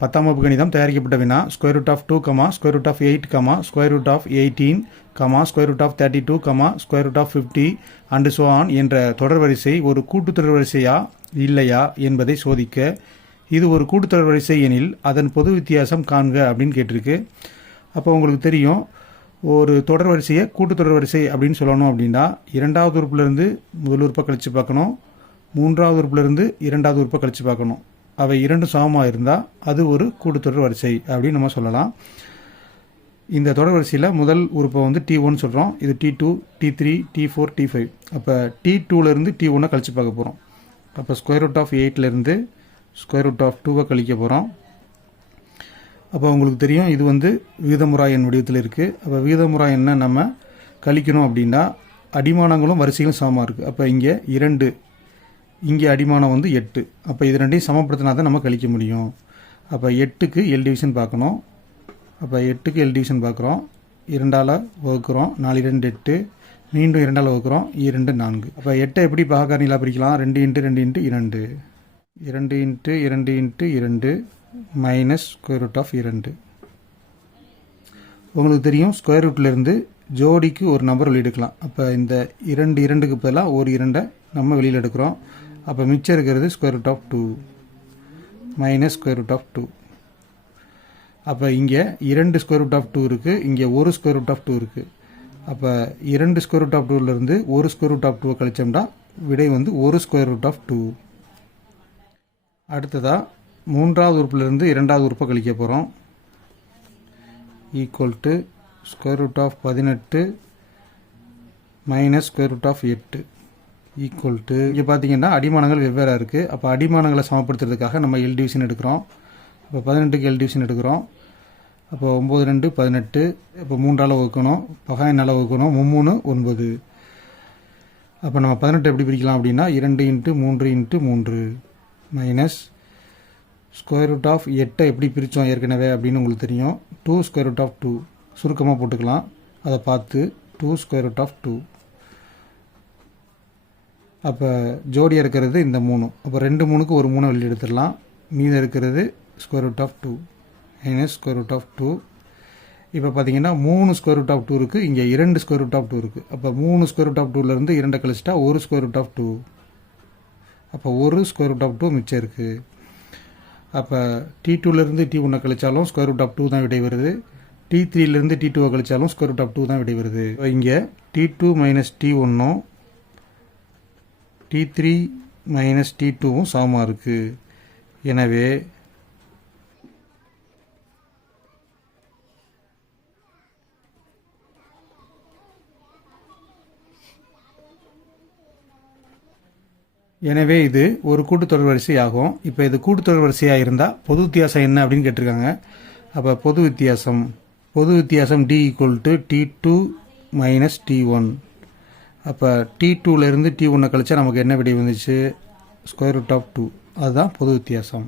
10ஆம் வகுப்பு கணிதம் தயாரிக்கப்பட்ட வினா square root of 2, square root of 8, square root of 18, square root of 32, square root of 50 and so on என்ற தொடர் வரிசை ஒரு கூட்டுத்தொடர் வரிசையா இல்லையா என்பதை சோதிக்க. இது ஒரு கூட்டுத்தொடர் வரிசை எனில் அதன் பொது வித்தியாசம் காண்க அப்படின்னு கேட்டிருக்கு. அப்போ உங்களுக்கு தெரியும், ஒரு தொடர் வரிசையை கூட்டுத்தொடர் வரிசை அப்படின்னு சொல்லணும் அப்படின்னா இரண்டாவது உறுப்பிலிருந்து முதல் உறுப்பை கழித்து பார்க்கணும், மூன்றாவது உறுப்பிலிருந்து இரண்டாவது உறுப்பை கழித்து பார்க்கணும். அவை இரண்டும் சமமாக இருந்தால் அது ஒரு கூட்டுத்தொடர் வரிசை அப்படின்னு நம்ம சொல்லலாம். இந்த தொடர் வரிசையில் முதல் உறுப்பை வந்து T1 சொல்கிறோம், இது T2, T3, T4, T5. அப்போ T2லேருந்து T1 கழித்து பார்க்க போகிறோம். அப்போ ஸ்கொயர் ரூட் ஆஃப் 8லேருந்து ஸ்கொயர் ரூட் ஆஃப் 2 கழிக்க போகிறோம். அப்போ உங்களுக்கு தெரியும், இது வந்து விகிதமுறா எண் வடிவத்தில் இருக்குது. அப்போ விகிதமுறா எண்ணை நம்ம கழிக்கணும் அப்படின்னா அடிமானங்களும் வரிசைகளும் சமமாக இருக்குது. அப்போ இங்கே 2, இங்கே அடிமானம் வந்து 8. அப்போ இது ரெண்டையும் சமப்படுத்தினா தான் நம்ம கழிக்க முடியும். அப்போ 8க்கு எல் டிவிஷன் பார்க்கணும். அப்போ 8க்கு எல் டிவிஷன் பார்க்குறோம், 2ஆல் வகுக்கிறோம், 4 2 8, மீண்டும் 2ஆல் வகுக்கிறோம், 2 4. அப்போ 8 எப்படி பாகக்காரணிகளாக பிரிக்கலாம்? 2 × 2 × 2, 2 × 2 × 2 மைனஸ் ஸ்கொயர் ரூட் ஆஃப் 2. உங்களுக்கு தெரியும், ஸ்கொயர் ரூட்லேருந்து ஜோடிக்கு ஒரு நம்பர் வெளியெடுக்கலாம். அப்போ இந்த 2 2க்கு பதிலாக ஒரு 2 நம்ம வெளியில் எடுக்கிறோம். அப்போ மிச்சம் இருக்கிறது square root of 2 minus square root of 2. அப்போ இங்கே 2 ஸ்கொயர் ரூட் ஆஃப் 2 இருக்குது, இங்கே 1 ஸ்கொயர் ரூட் ஆஃப் 2 இருக்குது. அப்போ 2 ஸ்கொயர் ரூட் ஆஃப் 2லேருந்து 1 ஸ்கொயர் ரூட் ஆஃப் 2 கழிச்சோம்னா விடை வந்து 1 ஸ்கொயர் ரூட் ஆஃப் 2. அடுத்ததாக மூன்றாவது உறுப்பிலிருந்து இரண்டாவது உறுப்பை கழிக்க போகிறோம். Equal to square root of 18 minus square root of 8 equal to, இங்கே பார்த்தீங்கன்னா அடிமானங்கள் வெவ்வேறாக இருக்குது. அப்போ அடிமானங்களை சமப்படுத்துறதுக்காக நம்ம எல் டிவிஷன் எடுக்கிறோம். அப்போ 18க்கு எல் டிவிஷன் எடுக்கிறோம். அப்போ 9 2 18. இப்போ 3ஆல் வகுக்கணும், பகாயினால் வகுக்கணும், 3 9. அப்போ நம்ம 18 எப்படி பிரிக்கலாம் அப்படின்னா 2 × 3 × 3 மைனஸ் ஸ்கொயர் ரூட் ஆஃப் 8 எப்படி பிரித்தோம் ஏற்கனவே அப்படின்னு உங்களுக்கு தெரியும். 2 ஸ்கொயர் ரூட் ஆஃப் 2 சுருக்கமாக போட்டுக்கலாம், அதை பார்த்து 2 ஸ்கொயர் ரூட் ஆஃப் 2. அப்போ ஜோடியாக இருக்கிறது இந்த 3. அப்போ 2 3க்கு ஒரு 3 வெளியே எடுத்துடலாம். மீதம் இருக்கிறது square root of 2 minus square root of 2. இப்போ பார்த்தீங்கன்னா 3 ஸ்கொயர் ரூட் ஆஃப் 2 இருக்குது, இங்கே 2 ஸ்கொயர் ரூட் ஆஃப் 2 இருக்குது. அப்போ 3 ஸ்கொயர் ரூட் ஆஃப் 2லேருந்து 2 கழிச்சிட்டா 1 ஸ்கொயர் ரூட் ஆஃப் 2. அப்போ 1 ஸ்கொயர் ரூட் ஆஃப் 2 மிச்சம் இருக்குது. அப்போ T2லேருந்து T1 கழிச்சாலும் ஸ்கொயர் ரூட் ஆஃப் 2 தான் விடை வருது. T3லேருந்து T2 கழிச்சாலும் ஸ்கொயர் ரூட் ஆஃப் 2 தான் விடை வருது. இங்கே T2 minus T1 T3 minus T2வும் சமமாக இருக்குது. எனவே இது ஒரு கூட்டுத்தொடர் வரிசை ஆகும். இப்போ இது கூட்டுத்தொடர் வரிசையாக இருந்தால் பொது வித்தியாசம் என்ன அப்படின்னு கேட்டிருக்காங்க. அப்போ பொது வித்தியாசம் D equal to T2 minus T1. அப்போ T2லேருந்து T1 கழிச்சா நமக்கு என்ன விடை வந்துச்சு? Square root of 2. அதுதான் பொது வித்தியாசம்.